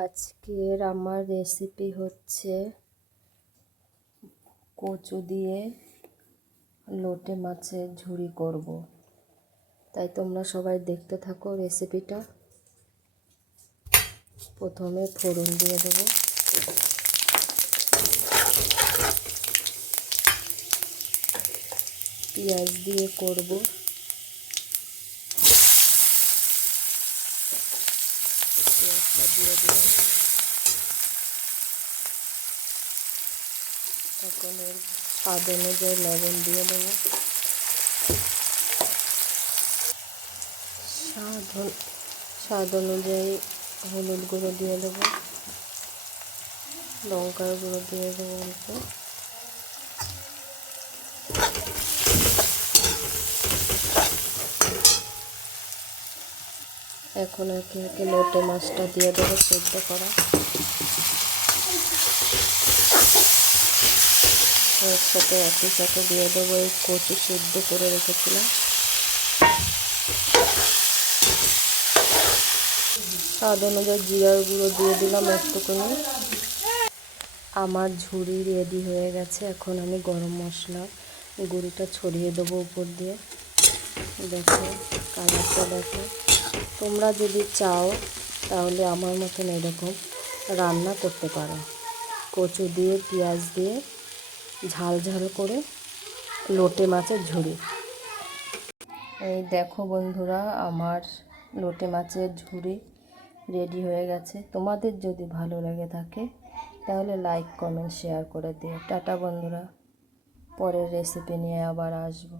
আজকের আমার রেসিপি হচ্ছে কচু দিয়ে লোটে মাছের ঝুড়ি করব। তাই তোমরা সবাই দেখতে থাকো রেসিপিটা প্রথমে ফোড়ন দিয়ে দেবো। পেঁয়াজ দিয়ে করব। পেঁয়াজটা দিয়ে দিলাম তখন এর স্বাদ অনুযায়ী লবণ দিয়ে দেবো স্বাদ স্বাদ অনুযায়ী হলুদ গুঁড়ো দিয়ে দেবো। লঙ্কার গুঁড়ো দিয়ে দেবো এখন একে একে লোটে মাছটা দিয়ে দেবো, সেদ্ধ করা। একসাথে একই সাথে দিয়ে দেবো, এই কচু সেদ্ধ করে রেখেছিলাম। স্বাদ অনুযায়ী জিরার গুঁড়ো দিয়ে দিলাম একটুখানি। আমার ঝুড়ি রেডি হয়ে গেছে, এখন আমি গরম মশলা গুঁড়িটা ছড়িয়ে দেবো উপর দিয়ে। দেখো, কালারটা দেখো। তোমরা যদি চাও, তাহলে আমার মতন এরকম রান্না করতে পারো। কচু দিয়ে, পেঁয়াজ দিয়ে, ঝাল ঝাল করে লোটে মাছের ঝুড়ি। এই দেখো বন্ধুরা, আমার লোটে মাছের ঝুড়ি রেডি হয়ে গেছে। তোমাদের যদি ভালো লেগে থাকে, তাহলে লাইক, কমেন্ট, শেয়ার করে দিও। টাটা বন্ধুরা। পরের রেসিপি নিয়ে আবার আসব।